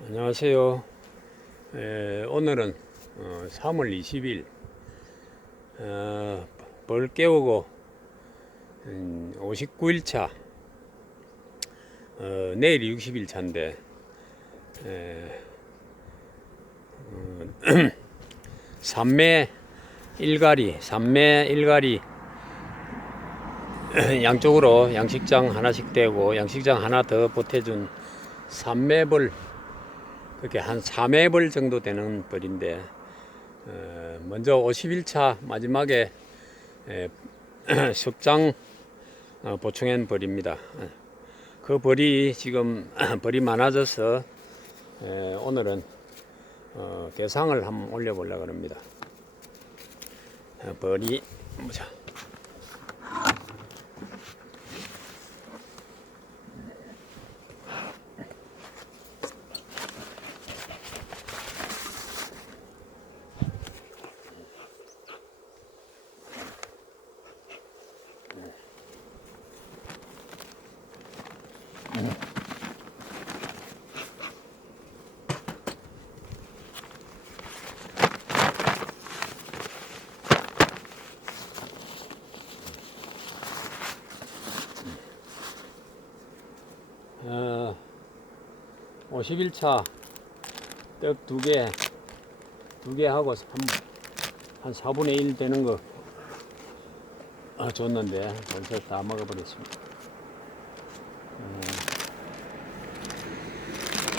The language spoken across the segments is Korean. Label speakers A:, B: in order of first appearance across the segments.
A: 안녕하세요. 에, 오늘은 어, 3월 20일 어, 벌 깨우고 음, 59일 차 어, 내일이 60일 차인데 에, 어, 삼매 일가리 삼매 일가리 양쪽으로 양식장 하나씩 떼고 양식장 하나 더 보태준 삼매벌 그렇게 한 3회벌 정도 되는 벌인데 어, 먼저 51차 마지막에 에, 숙장 어, 보충한 벌입니다. 어, 그 벌이 지금 벌이 많아져서 에, 오늘은 어, 개상을 한번 올려보려고 합니다. 어, 벌이 보자. 51차 떡 두 개, 두 개 하고 한, 한 4분의 1 되는 거 어, 줬는데 벌써 다 먹어버렸습니다. 어,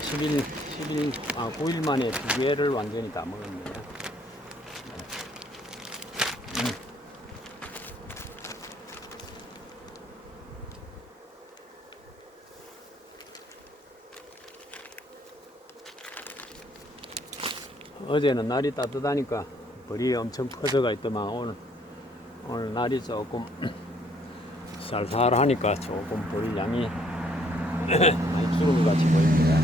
A: 10일, 10일, 아, 9일 만에 두 개를 완전히 다 먹었네요. 어제는 날이 따뜻하니까 벌이 엄청 퍼져가 있더만 오늘 오늘 날이 조금 쌀쌀하니까 조금 벌 양이 많이 줄은 것 같이 보입니다.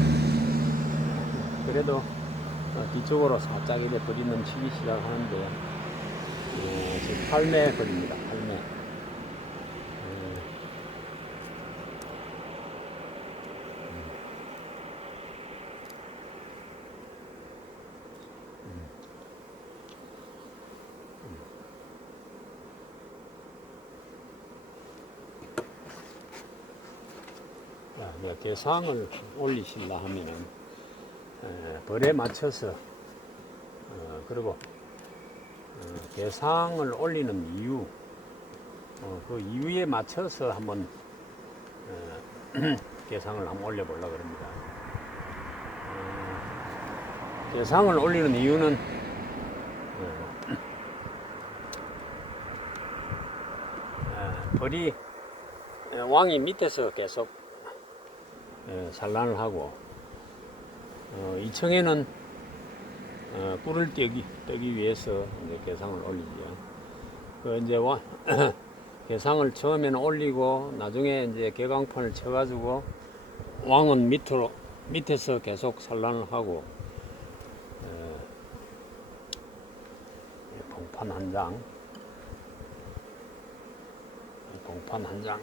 A: 그래도 어, 뒤쪽으로 살짝 이제 벌이 넘치기 시작하는데 어, 지금 8매 벌입니다. 8매. 개상을 올리실라 하면은 에, 벌에 맞춰서 어, 그리고 어, 개상을 올리는 이유 어, 그 이유에 맞춰서 한번 어, 개상을 한번 올려보려고 합니다. 어, 개상을 올리는 이유는 어, 어, 벌이 어, 왕이 밑에서 계속 어, 산란을 하고 어, 2층에는 어, 꿀을 떼기, 떼기 위해서 이제 개상을 올리죠. 그 이제 와, 개상을 처음에는 올리고 나중에 이제 개강판을 쳐가지고 왕은 밑으로 밑에서 계속 산란을 하고 어, 이 봉판 한 장, 이 봉판 한 장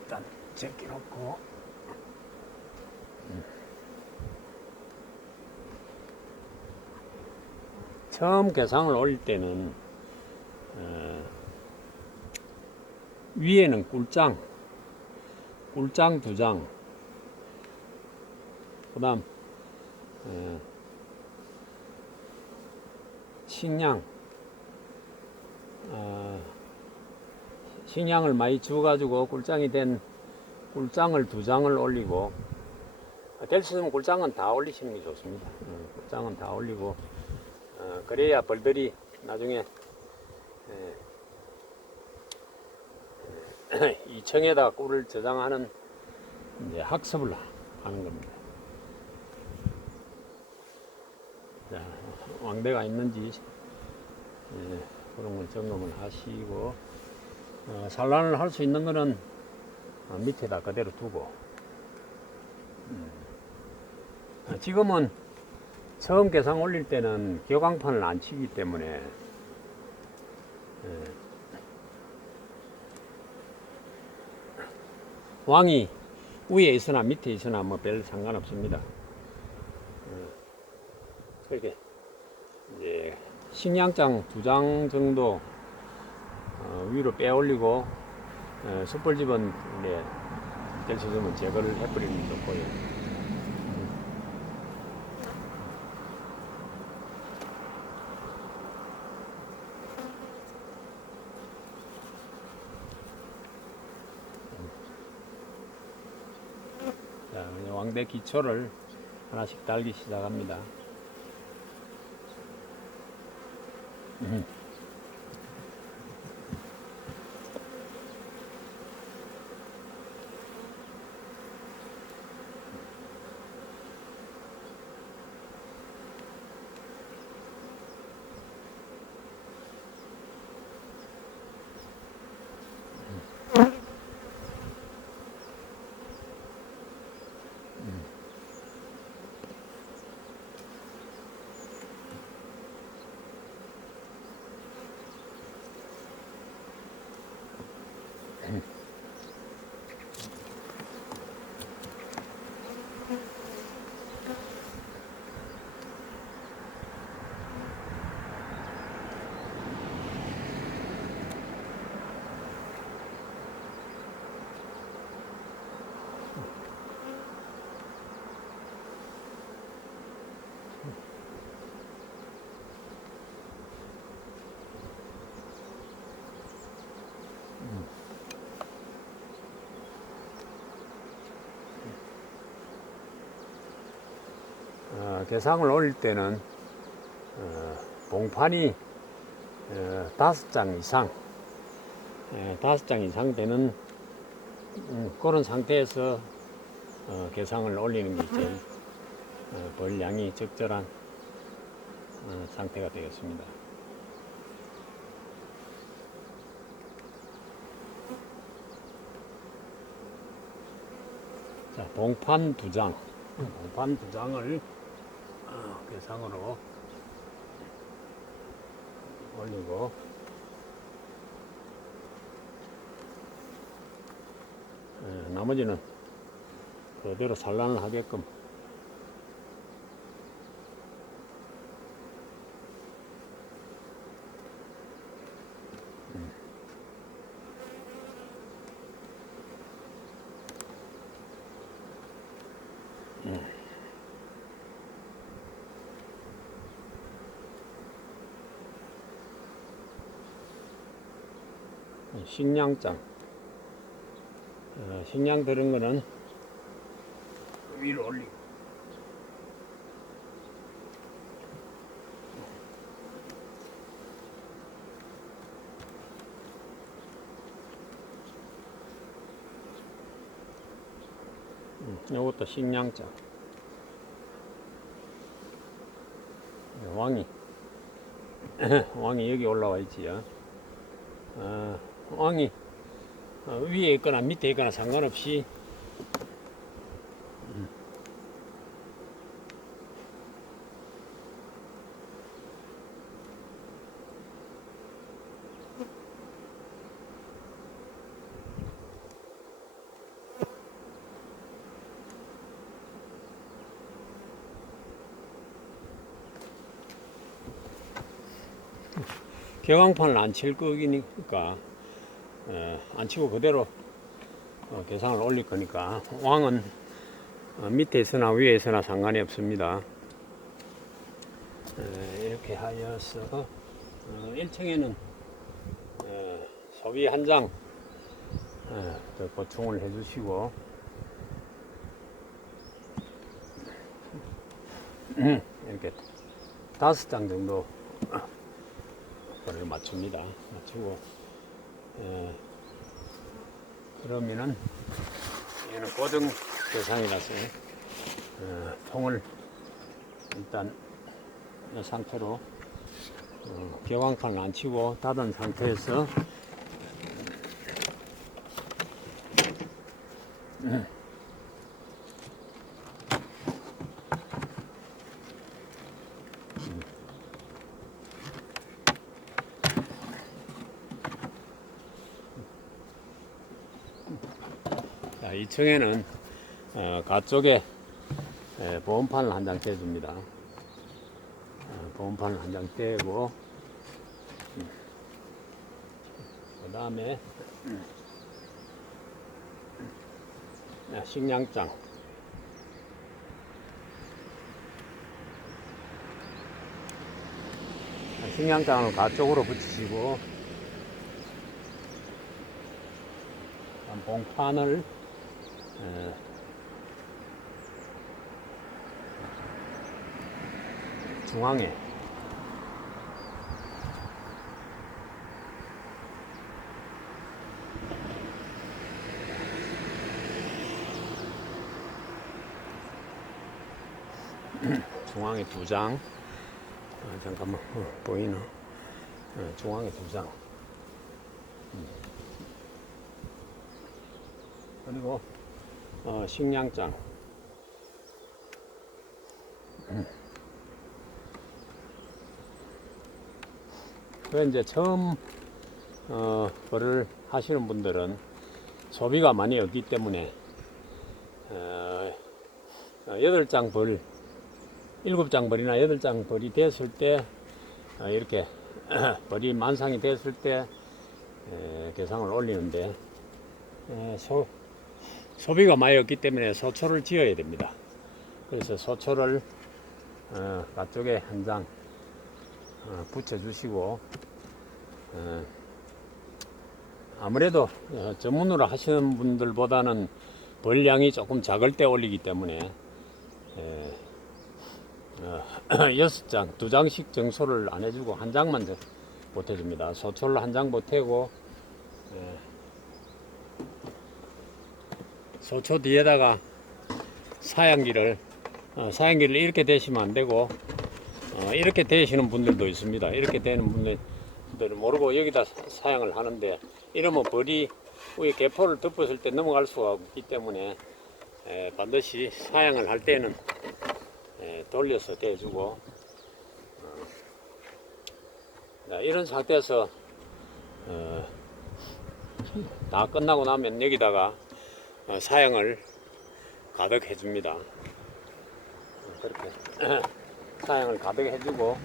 A: 일단 제껴놓고 처음 개상을 올릴 때는 어, 위에는 꿀장, 꿀장 두 장, 그 다음 어, 식량, 어, 식량을 많이 주가지고 꿀장이 된 꿀장을 두 장을 올리고 될 수 있으면 꿀장은 다 올리시는 게 좋습니다. 어, 꿀장은 다 올리고 어, 그래야 벌들이 나중에 에, 이 청에다 꿀을 저장하는 이제 학습을 하는 겁니다. 자, 왕대가 있는지 예, 그런 걸 점검을 하시고 어, 산란을 할 수 있는 거는 어, 밑에다 그대로 두고 음. 아, 지금은 처음 개상 올릴 때는 격앙판을 안 치기 때문에 예. 왕이 위에 있으나 밑에 있으나 뭐 별 상관없습니다. 어, 그렇게 이제 식량장 두 장 정도 어, 위로 빼 올리고 어, 숯불집은 이제 될 수 있으면 제거를 해버리는 게 좋고요. 왕대 기초를 하나씩 달기 시작합니다. 음. 개상을 올릴 때는 어, 봉판이 어, 다섯 장 이상, 에, 다섯 장 이상 되는 음, 그런 상태에서 어, 개상을 올리는 게 제일 어, 벌량이 적절한 어, 상태가 되겠습니다. 자, 봉판 두 장, 봉판 두 장을 상으로 올리고. 에, 나머지는 그대로 산란을 하게끔 식량장. 어, 식량 들은 거는 위로 올리고. 음, 요것도 식량장. 왕이. 왕이 여기 올라와 있지요. 어, 왕이 어, 위에 있거나 밑에 있거나 상관없이 음. 개광판을 안 칠 거니까 어, 안 치고 그대로 어, 개상을 올릴 거니까 왕은 어, 밑에 있으나 위에 있으나 상관이 없습니다. 에, 이렇게 하여서 어, 1층에는 어, 소비 한 장 보충을 해주시고 음, 이렇게 다섯 장 정도 거리를 맞춥니다. 맞추고 에, 그러면은 얘는 고정 대상이라서 어, 통을 일단 이 상태로 어, 격앙판을 안 치고 닫은 상태에서 음. 2층에는 어, 가쪽에 보험판을 한 장 떼줍니다. 어, 보험판을 한 장 떼고 그 다음에 예, 식량장 예, 식량장을 가쪽으로 붙이시고 봉판을 예, 중앙에 중앙에 두 장. 아, 잠깐만 어, 보이나? 어, 중앙에 두 장. 음. 그리고 어, 식량장. 그 이제 처음 어, 거를 하시는 분들은 소비가 많이 없기 때문에 어, 어, 여덟 장 벌, 일곱 장 벌이나 여덟 장 벌이 됐을 때 어, 이렇게 벌이 만상이 됐을 때 에, 대상을 올리는데 에, 소, 소비가 많이 없기 때문에 소초를 지어야 됩니다. 그래서 소초를 어, 가쪽에 한장 어, 붙여주시고 어, 아무래도 어, 전문으로 하시는 분들보다는 벌량이 조금 작을 때 올리기 때문에 에, 어, 여섯 장, 두 장씩 정소를 안 해주고 한 장만 저- 보태줍니다. 소초를 한 장 보태고 에, 소초 뒤에다가 사양기를 어, 사양기를 이렇게 대시면 안 되고 어, 이렇게 대시는 분들도 있습니다. 이렇게 되는 분들은 모르고 여기다 사- 사양을 하는데 이러면 벌이 위에 개포를 덮었을 때 넘어갈 수가 없기 때문에 에, 반드시 사양을 할 때는 에, 돌려서 대주고 어, 자, 이런 상태에서 어, 다 끝나고 나면 여기다가 어, 사양을 가득 해줍니다. 어, 그렇게 사양을 가득 해주고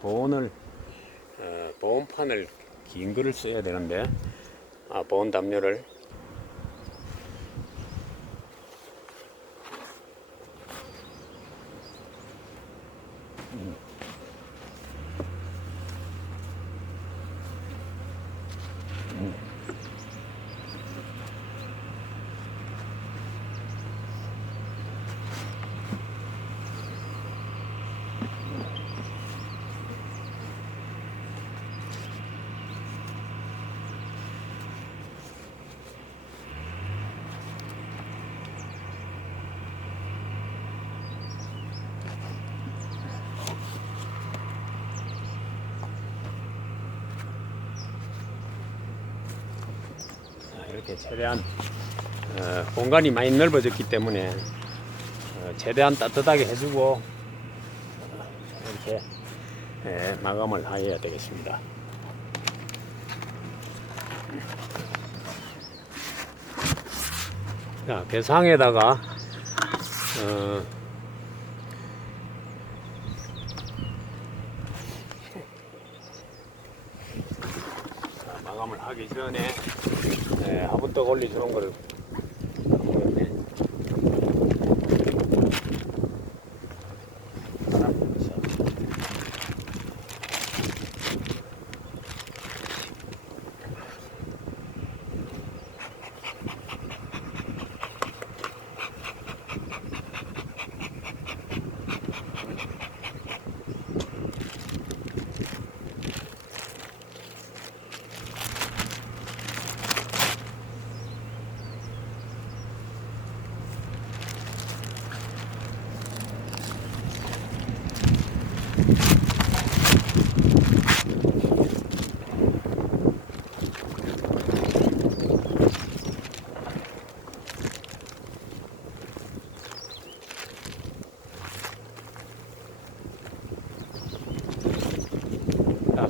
A: 보온을 어, 보온판을 긴 거를 써야 되는데 아, 보온 담요를 자, 이렇게 최대한 어, 공간이 많이 넓어졌기 때문에 어, 최대한 따뜻하게 해주고 어, 이렇게 예, 마감을 해야 되겠습니다. 자, 배상에다가 어, 자, 마감을 하기 전에 네, 화분떡 올려주는 거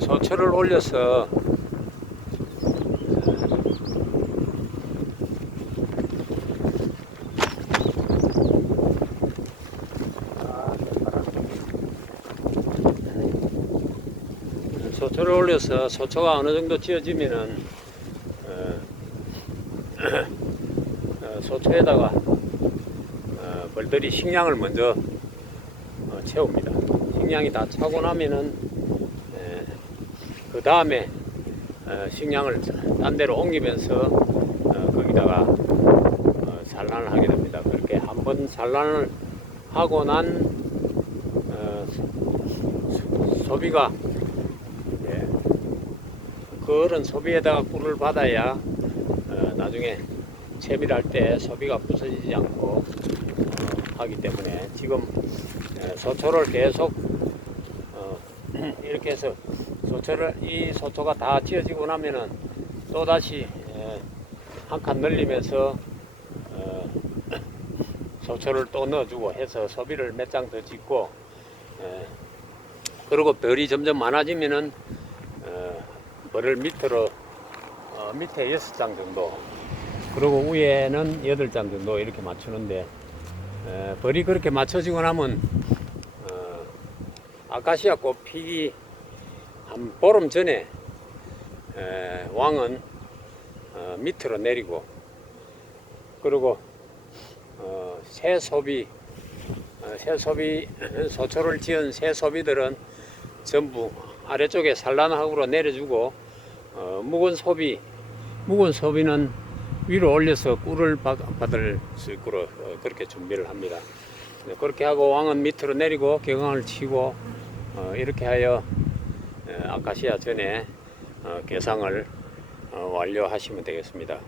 A: 소철을 올려서 소초를 올려서 소초가 어느 정도 지어지면은 어, 어, 소초에다가 어, 벌들이 식량을 먼저 어, 채웁니다. 식량이 다 차고 나면은 그 다음에 어, 식량을 딴 데로 옮기면서 어, 거기다가 어, 산란을 하게 됩니다. 그렇게 한 번 산란을 하고 난 어, 소- 소비가 예, 그 어른 소비에다가 꿀을 받아야 어, 나중에 채비를 할때 소비가 부서지지 않고 어, 하기 때문에 지금 예, 소초를 계속 어, 이렇게 해서 소초를 이 소초가 다 지어지고 나면은 또 다시 한 칸 늘리면서 어, 소초를 또 넣어주고 해서 소비를 몇 장 더 짓고 예, 그리고 별이 점점 많아지면은 어, 벌을 밑으로 어, 밑에 여섯 장 정도 그리고 위에는 여덟 장 정도 이렇게 맞추는데 에, 벌이 그렇게 맞춰지고 나면 어, 아카시아 꽃 피기 한 보름 전에 에, 왕은 어, 밑으로 내리고 그리고 어, 새 소비 어, 새 소비 소초를 지은 새 소비들은 전부 아래쪽에 산란하고로 내려주고 어, 묵은 소비 묵은 소비는 위로 올려서 꿀을 받- 받을 수 있도록 어, 그렇게 준비를 합니다. 네, 그렇게 하고 왕은 밑으로 내리고 경황을 치고 어, 이렇게 하여 에, 아카시아 전에 어, 개상을 어, 완료하시면 되겠습니다.